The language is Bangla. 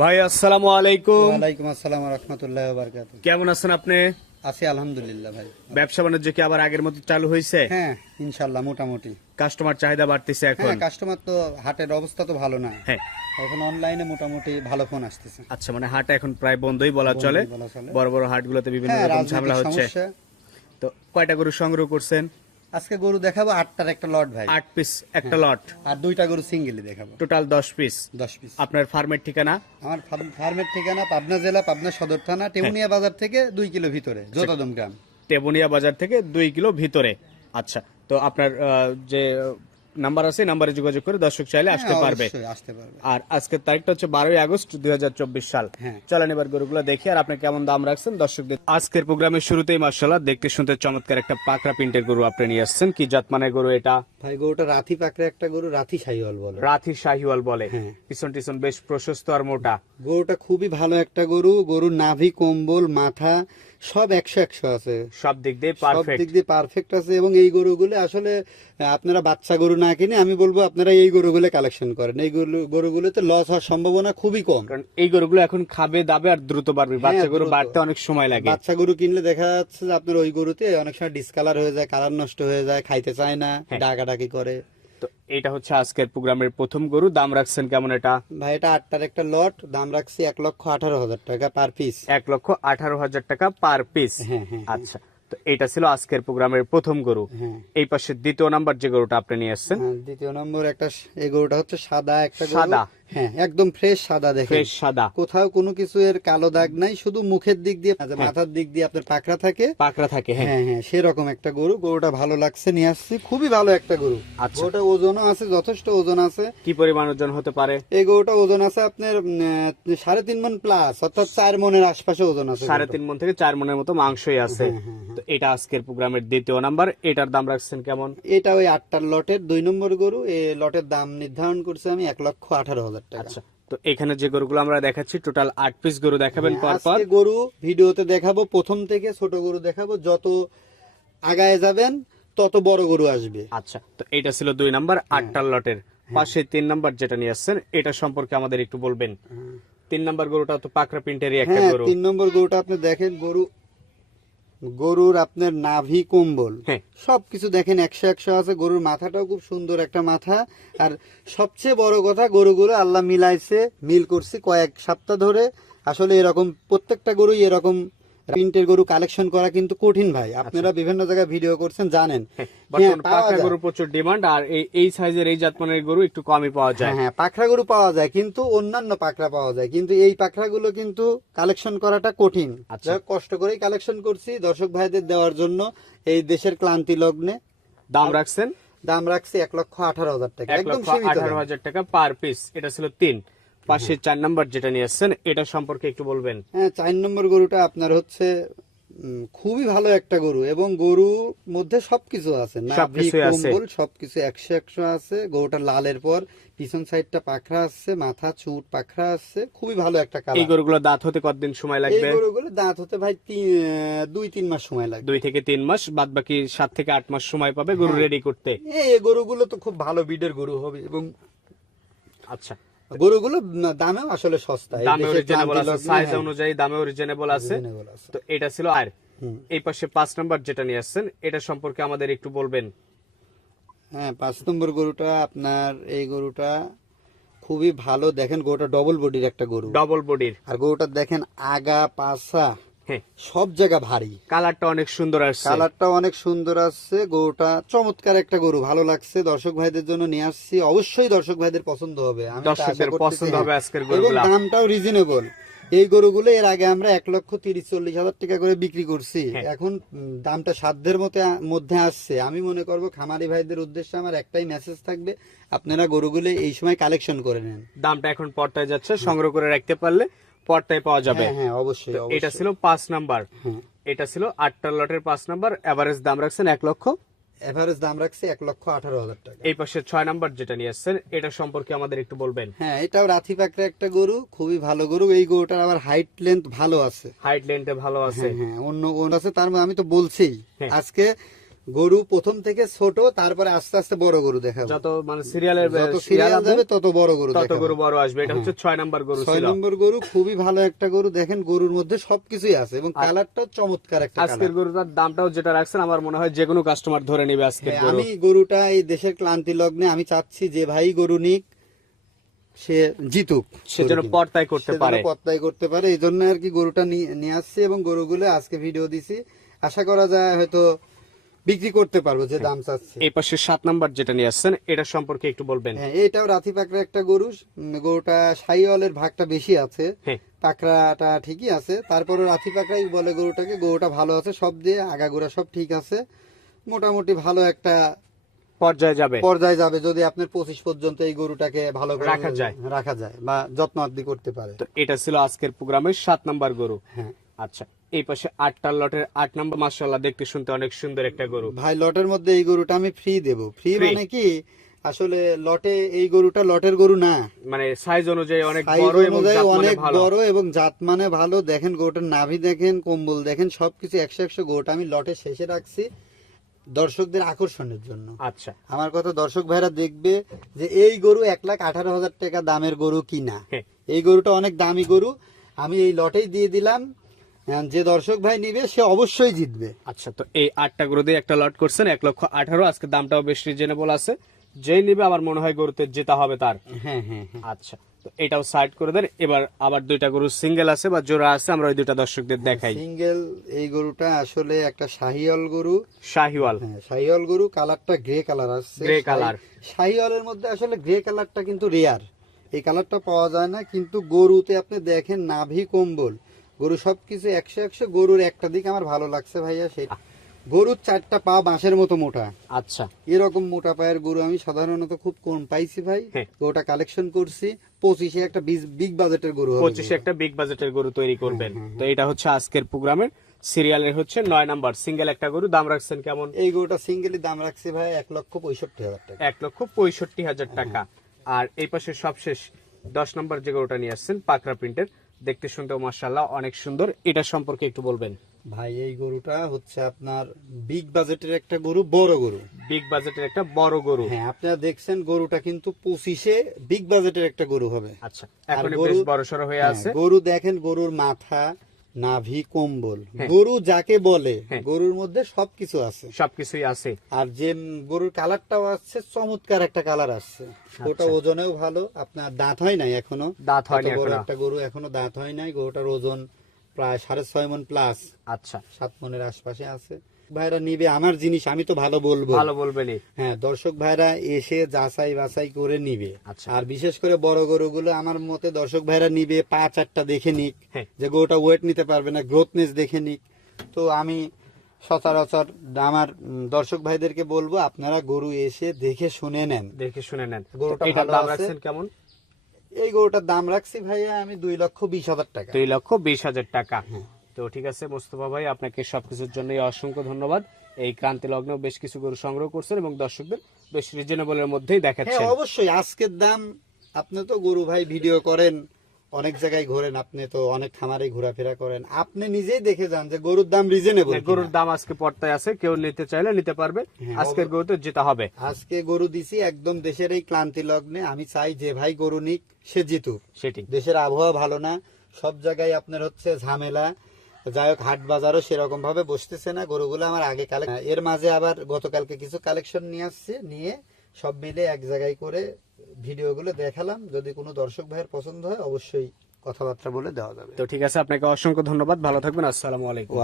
ভাই আসসালামু আলাইকুম। ওয়ালাইকুম আসসালাম রহমতুল্লাহ কেমন আছেন আপনি? আছি আলহামদুলিল্লাহ ভাই। ব্যবসা বাণিজ্য কি আবার আগের মতো চালু হয়েছে? হ্যাঁ ইনশাল্লাহ মোটামুটি। কাস্টমার চাহিদা বাড়তেছে এখন। হ্যাঁ কাস্টমার তো হাটের অবস্থা তো ভালো না। হ্যাঁ। এখন অনলাইনে মোটামুটি ভালো ফোন আসতেছে। আচ্ছা মানে হাট এখন প্রায় বন্ধই বলা চলে। বড় বড় হাটগুলোতে বিভিন্ন হ্যাঁ রকম ঝামেলা হচ্ছে। তো কয়টা গরু সংগ্রহ করছেন? আজকে গরু দেখাবো আটটার একটা লট ভাই। আট পিস একটা হ্যাঁ। লট। আর দুইটা গরু সিঙ্গেলি দেখাবো। টোটাল দশ পিস দশ পিস আপনার ফার্মের ঠিকানা? আমার ফার্মের ঠিকানা পাবনা জেলা পাবনা সদর থানা টেবুনিয়া বাজার থেকে দুই কিলো ভিতরে যতদম যোতাদম গ্রাম। টেবুনিয়া বাজার থেকে দুই কিলো ভিতরে। আচ্ছা তো আপনার যে নাম্বার আছে নাম্বারে যোগাযোগ করে দর্শক চাইলে আসতে হ্যাঁ, পারবে আসতে পারবে। আর আজকের তারিখটা হচ্ছে বারোই আগস্ট দুই সাল। হ্যাঁ। চলেন এবার গরুগুলো দেখি আর আপনি কেমন দাম রাখছেন? দর্শকদের আজকের প্রোগ্রামের শুরুতেই মার্শাল্লাহ দেখতে শুনতে চমৎকার একটা পাকড়া প্রিন্টের গরু আপনি নিয়ে আসছেন। কি জাতমানের গরু এটা? ভাই গরুটা রাথি পাকড়ে একটা গরু রাথি সাইওয়াল বলে। রাথি শাহিওয়াল বলে। হ্যাঁ। পিছন টিছন বেশ প্রশস্ত আর মোটা। গরুটা খুবই ভালো একটা গরু। গরুর নাভি কম্বল মাথা সব একশো একশো আছে। সব দিক দিয়ে পারফেক্ট দিক দিয়ে পারফেক্ট আছে। এবং এই গরুগুলো আসলে আপনারা বাচ্চা গরু না কিনে আমি বলব আপনারা এই গরুগুলো কালেকশন করেন। এই গরু- গরুগুলোতে লস হওয়ার সম্ভাবনা খুবই কম। কারণ এই গরুগুলো এখন খাবে দাবে আর দ্রুত বাড়বে। বাচ্চা গরু বাড়তে অনেক সময় লাগে। বাচ্চা গরু কিনলে দেখা যাচ্ছে যে আপনার ওই গরুতে অনেক সময় ডিসকালার হয়ে যায় কালার নষ্ট হয়ে যায় খাইতে চায় না হ্যাঁ। ডাকাডাকি করে। তো এটা হচ্ছে আজকের প্রোগ্রামের প্রথম গরু। দাম রাখছেন কেমন এটা? ভাই এটা আটটার একটা লট দাম রাখছি এক লক্ষ আঠারো হাজার টাকা পার পিস এক লক্ষ আঠারো হাজার টাকা পার পিস হ্যাঁ হ্যাঁ। আচ্ছা। এটা ছিল আজকের প্রোগ্রামের প্রথম গরু। হ্যাঁ। এই পাশে দ্বিতীয় নাম্বার যে গরুটা আপনি নিয়ে আসছেন। হ্যাঁ, দ্বিতীয় নম্বর একটা এই গরুটা হচ্ছে সাদা একটা সাদা। হ্যাঁ একদম ফ্রেশ সাদা দেখে ফ্রেশ সাদা। কোথাও কোনো কিছু এর কালো দাগ নাই শুধু মুখের দিক দিয়ে মাথার দিক দিয়ে আপনার পাকড়া থাকে। পাকড়া থাকে হ্যাঁ। হ্যাঁ হ্যাঁ সেরকম একটা গরু। গরুটা ভালো লাগছে নিয়ে আসছি। খুবই ভালো একটা গরু। আচ্ছা। গরুটা ওজনও আছে যথেষ্ট ওজন আছে। কি পরিমাণ ওজন হতে পারে? এই গরুটা ওজন আছে আপনার সাড়ে তিন মন প্লাস অর্থাৎ চার মনের আশপাশে ওজন আছে সাড়ে তিন মন থেকে চার মনের মতো মাংসই আছে। হ্যাঁ, হ্যাঁ, হ্যাঁ। তো এটা আজকের প্রোগ্রামের দ্বিতীয় নাম্বার। এটার দাম রাখছেন কেমন? এটা ওই আটটার লটের দুই নম্বর গরু। এই লটের দাম নির্ধারণ করছে আমি এক লক্ষ আঠারো হাজার টাকা। আচ্ছা তো এখানে যে গরুগুলো আমরা দেখাচ্ছি টোটাল আট পিস গরু দেখাবেন পর পর হ্যাঁ, গরু ভিডিওতে দেখাবো প্রথম থেকে ছোট গরু দেখাবো যত আগায় যাবেন তত বড় গরু আসবে। আচ্ছা তো এটা ছিল দুই নাম্বার আটটার লটের। পাশে তিন নাম্বার যেটা নিয়ে আসছেন এটা সম্পর্কে আমাদের একটু বলবেন। তিন নাম্বার গরুটা তো পাকড়া প্রিন্টেরই একটা হ্যাঁ গরু। তিন নম্বর গরুটা আপনি দেখেন গরু গরুর আপনার নাভি কম্বল সব সবকিছু দেখেন একশো একশো আছে গরুর মাথাটাও খুব সুন্দর একটা মাথা। আর সবচেয়ে বড় কথা গরুগুলো আল্লাহ মিলাইছে মিল করছে কয়েক সপ্তাহ ধরে। আসলে এরকম প্রত্যেকটা গরুই এরকম প্রিন্টের গরু কালেকশন করা কিন্তু কঠিন ভাই। আপনারা বিভিন্ন জায়গায় ভিডিও করছেন জানেন। হ্যাঁ, হ্যাঁ, যায়। গরুর প্রচুর ডিমান্ড আর এই সাইজের এই জাতমানের গরু একটু কমই পাওয়া যায়। হ্যাঁ হ্যাঁ পাখরা গরু পাওয়া যায় কিন্তু অন্যান্য পাখরা পাওয়া যায়। কিন্তু এই পাখরাগুলো কিন্তু কালেকশন করাটা কঠিন। আচ্ছা। কষ্ট করেই কালেকশন করছি। দর্শক ভাইদের দেওয়ার জন্য এই দেশের ক্লান্তি লগ্নে। দাম রাখছেন? দাম রাখছি এক লক্ষ আঠারো হাজার টাকা একদম আঠারো হাজার টাকা পার পিস এটা ছিল তিন। পাশে চার নম্বর যেটা নিয়ে আসছেন এটা সম্পর্কে একটু বলবেন। হ্যাঁ চার নম্বর গরুটা আপনার হচ্ছে খুবই ভালো একটা গরু এবং গরু মধ্যে সবকিছু আছে। কম্বল সবকিছু একশো একশো আছে। গরুটা লালের পর পিছন সাইডটা পাখরা আছে মাথা চুট পাখরা আছে খুবই ভালো একটা এই গরুগুলো দাঁত হতে কতদিন সময় এই লাগবে? গরুগুলো দাঁত হতে ভাই তিন দুই তিন মাস সময় লাগবে। দুই থেকে তিন মাস বাদ বাকি সাত থেকে আট মাস সময় পাবে গরু হ্যাঁ। রেডি করতে। এই এই গরুগুলো তো খুব ভালো বিডের গরু হবে এবং আচ্ছা। গরুগুলো দামেও আসলে সস্তা। এই দামে আছে সাইজ হ্যাঁ, অনুযায়ী আছে। তো এটা ছিল আর। এই পাশে পাঁচ নাম্বার যেটা নিয়ে আসছেন এটা সম্পর্কে আমাদের একটু বলবেন। হ্যাঁ পাঁচ নম্বর গরুটা আপনার এই গরুটা খুবই ভালো। দেখেন গরুটা ডবল বডির একটা গরু। ডবল বডির আর গরুটা দেখেন আগা পাশা সব জায়গা ভারী। কালারটা অনেক সুন্দর আসছে। কালারটা অনেক সুন্দর আসছে গরুটা চমৎকার একটা গরু ভালো লাগছে। দর্শক ভাইদের জন্য নিয়ে আসছি। অবশ্যই দর্শক ভাইদের পছন্দ হবে। দর্শকদের পছন্দ হবে। আজকের এবং দামটাও রিজনেবল এই গরুগুলো এর আগে আমরা এক লক্ষ তিরিশ চল্লিশ হাজার টাকা করে বিক্রি করছি। হ্যাঁ। এখন দামটা সাধ্যের মধ্যে মধ্যে আসছে। আমি মনে করব খামারি ভাইদের উদ্দেশ্যে আমার একটাই মেসেজ থাকবে আপনারা গরুগুলো এই সময় কালেকশন করে নেন। দামটা এখন পর্তায় যাচ্ছে সংগ্রহ করে রাখতে পারলে পর্তায় পাওয়া যাবে। হ্যাঁ হ্যাঁ অবশ্যই এটা ছিল পাঁচ নাম্বার। হ্যাঁ। এটা ছিল আটটা লটের পাঁচ নাম্বার। এভারেজ দাম রাখছেন এক লক্ষ। এভারেজ দাম রাখছি এক লক্ষ আঠারো হাজার টাকা। এই পাশে ছয় নাম্বার যেটা নিয়ে আসছেন এটা সম্পর্কে আমাদের একটু বলবেন। হ্যাঁ এটাও রাথি পাকড়া একটা গরু খুবই ভালো গরু। এই গরুটার আবার হাইট লেন্থ ভালো আছে। হাইট লেন্থে ভালো আছে। হ্যাঁ হ্যাঁ অন্য অন্য আছে তার আমি তো বলছি। হ্যাঁ। আজকে গরু প্রথম থেকে ছোট তারপরে আস্তে আস্তে বড় গরু দেখাবো। যত মানে সিরিয়ালের যত সিরিয়াল যাবে তত বড় গরু তত গরু বড় আসবে। এটা হচ্ছে ছয় নাম্বার গরু ছয় নম্বর গরু খুবই ভালো একটা গরু। দেখেন গরুর মধ্যে সবকিছুই আছে এবং কালারটাও চমৎকার একটা আজকের কালার। গরুটার দামটাও যেটা রাখছেন আমার মনে হয় যে কোনো কাস্টমার ধরে নেবে আজকের গরু। আমি গরুটা এই দেশের ক্লান্তি লগ্নে আমি চাচ্ছি যে ভাই গরু নিক সে জিতুক সে যেন পর্তায় করতে পারে। পত্তাই করতে পারে এই জন্য আর কি গরুটা নিয়ে নিয়ে আসছি এবং গরুগুলো আজকে ভিডিও দিছি। আশা করা যায় হয়তো বিক্রি করতে পারব যে দাম চাচ্ছি। এই পাশে সাত নাম্বার যেটা নিয়ে আসছেন এটা সম্পর্কে একটু বলবেন। হ্যাঁ এটাও রাথি পাকড়া একটা গরু গরুটা সাইওয়ালের ভাগটা বেশি আছে হ্যাঁ। পাকড়াটা ঠিকই আছে তারপরে রাথি পাকড়াই বলে গরুটাকে গরুটা ভালো আছে সব দিয়ে আগা আগাগোড়া সব ঠিক আছে মোটামুটি ভালো একটা পর্যায়ে যাবে। পর্যায়ে যাবে যদি আপনার পঁচিশ পর্যন্ত এই গরুটাকে ভালো করে রাখা যায়। রাখা যায় বা যত্ন আদি করতে পারে। তো এটা ছিল আজকের প্রোগ্রামের সাত নাম্বার গরু। হ্যাঁ। আচ্ছা এই পাশে আটটা লটের আট নম্বর মাসাল্লাহ দেখতে শুনতে অনেক সুন্দর একটা গরু। ভাই লটের মধ্যে এই গরুটা আমি ফ্রি দেব। ফ্রি মানে কি? আসলে লটে এই গরুটা লটের গরু না। মানে সাইজ অনুযায়ী অনেক বড় এবং জাত অনেক বড় এবং জাত মানে ভালো। দেখেন গরুটার নাভি দেখেন কম্বল দেখেন সবকিছু একশো একশো গরুটা আমি লটে শেষে রাখছি দর্শকদের আকর্ষণের জন্য। আচ্ছা। আমার কথা দর্শক ভাইরা দেখবে যে এই গরু এক লাখ আঠারো হাজার টাকা দামের গরু কিনা। হ্যাঁ। এই গরুটা অনেক দামি গরু। আমি এই লটেই দিয়ে দিলাম। যে দর্শক ভাই নিবে সে অবশ্যই জিতবে। আচ্ছা তো এই আটটা গরু দিয়ে একটা লট করছেন এক লক্ষ আঠারো আজকে দামটাও বেশ রিজনেবল আছে। যেই নিবে আমার মনে হয় গরুতে জেতা হবে তার। হ্যাঁ হ্যাঁ হ্যাঁ। আচ্ছা তো এটাও সাইড করে দেন। এবার আবার দুইটা গরু সিঙ্গেল আছে বা জোড়া আছে আমরা ওই দুইটা দর্শকদের দেখাই। সিঙ্গেল এই গরুটা আসলে একটা শাহিয়াল গরু। শাহিওয়াল। হ্যাঁ শাহিয়াল গরু কালারটা গ্রে কালার আছে। গ্রে কালার শাহিয়ালের মধ্যে আসলে গ্রে কালারটা কিন্তু রেয়ার এই কালারটা পাওয়া যায় না কিন্তু গরুতে আপনি দেখেন নাভি কম্বল। গরু সবকিছু একশো একশো গরুর একটা দিক আমার ভালো লাগছে ভাইয়া সেটা গরুর চারটা পা বাঁশের মতো মোটা। আচ্ছা। এরকম মোটা পায়ের গরু আমি সাধারণত খুব কম পাইছি ভাই। হ্যাঁ। গরুটা কালেকশন করছি পঁচিশে একটা বিগ বাজেটের গরু পঁচিশে একটা বিগ বাজেটের গরু তৈরি করবেন। তো এটা হচ্ছে আজকের প্রোগ্রামের সিরিয়ালের হচ্ছে নয় নাম্বার। সিঙ্গেল একটা গরু দাম রাখছেন কেমন? এই গরুটা সিঙ্গেলি দাম রাখছি ভাই এক লক্ষ পঁয়ষট্টি হাজার টাকা। এক লক্ষ পঁয়ষট্টি হাজার টাকা। আর এই পাশে সবশেষ দশ নম্বর যে গরুটা নিয়ে আসছেন পাকড়া প্রিন্টের দেখতে শুনতেও মার্শাল্লাহ অনেক সুন্দর। এটা সম্পর্কে একটু বলবেন। ভাই এই গরুটা হচ্ছে আপনার বিগ বাজেটের একটা গরু বড় গরু। বিগ বাজেটের একটা বড় গরু। হ্যাঁ আপনারা দেখছেন গরুটা কিন্তু পঁচিশে বিগ বাজেটের একটা গরু হবে। আচ্ছা এখন বেশ বড় সড়ো হয়ে আছে। হ্যাঁ, গরু দেখেন গরুর মাথা নাভি কম্বল। হ্যাঁ। গরু যাকে বলে হ্যাঁ। গরুর মধ্যে সবকিছু আছে। সবকিছুই আছে। আর যে গরুর কালারটাও আসছে চমৎকার একটা কালার আসছে। ওটা ওজনেও ভালো। আপনার দাঁত হয় নাই এখনও? আচ্ছা। দাঁত হয় একটা গরু এখনও দাঁত হয় নাই। গরুটার ওজন প্রায় সাড়ে ছয় মন প্লাস আচ্ছা। সাত মনের আশপাশে আছে। ভাইরা নিবে আমার জিনিস আমি তো ভালো বলব। ভালো বলবেনই। হ্যাঁ দর্শক ভাইরা এসে যাচাই বাছাই করে নিবে। আচ্ছা। আর বিশেষ করে বড় গরুগুলো আমার মতে দর্শক ভাইরা নিবে পা চারটা দেখে নিক। হ্যাঁ। যে গরুটা ওয়েট নিতে পারবে না গ্রোথনেস দেখে নিক। তো আমি সচরাচর আমার দর্শক ভাইদেরকে বলব আপনারা গরু এসে দেখে শুনে নেন। দেখে শুনে নেন। গরুটা দাম রাখছেন কেমন? এই গরুটার দাম রাখছি ভাইয়া আমি দুই লক্ষ বিশ হাজার টাকা। দুই লক্ষ বিশ হাজার টাকা। হ্যাঁ। তো ঠিক আছে মোস্তফা ভাই আপনাকে সবকিছুর জন্য অসংখ্য ধন্যবাদ। এই ক্রান্তি লগ্ন বেশ কিছু গরু সংগ্রহ করছেন এবং দর্শকদের বেশ রিজনেবলের মধ্যেই হ্যাঁ দেখাচ্ছেন অবশ্যই আজকের দাম আপনি তো গরু ভাই ভিডিও করেন অনেক জায়গায় ঘোরেন আপনি তো অনেক খামারে ঘোরাফেরা করেন। আপনি নিজেই দেখে যান যে গরুর দাম রিজনেবল গরুর দাম আজকে পর্তায় আছে কেউ নিতে চাইলে নিতে পারবে। হ্যাঁ, আজকের গরুতে যেটা হবে। আজকে গরু দিছি একদম দেশের এই ক্লান্তি লগ্নে আমি চাই যে ভাই গরু নিক সে জিতুক। সেটি দেশের আবহাওয়া ভালো না সব জায়গায় আপনার হচ্ছে ঝামেলা। যাই হোক, হাট বাজারও সেরকম ভাবে বসতেছে না। গরুগুলো আমার আগে কালেক্ট এর মাঝে আবার গতকালকে কিছু কালেকশন নিয়ে আসছে, নিয়ে সব মিলে এক জায়গায় করে ভিডিওগুলো দেখালাম। যদি কোনো দর্শক ভাইয়ের পছন্দ হয়, অবশ্যই কথাবার্তা বলে দেওয়া যাবে। তো ঠিক আছে, আপনাকে অসংখ্য ধন্যবাদ। ভালো থাকবেন, আসসালামু আলাইকুম।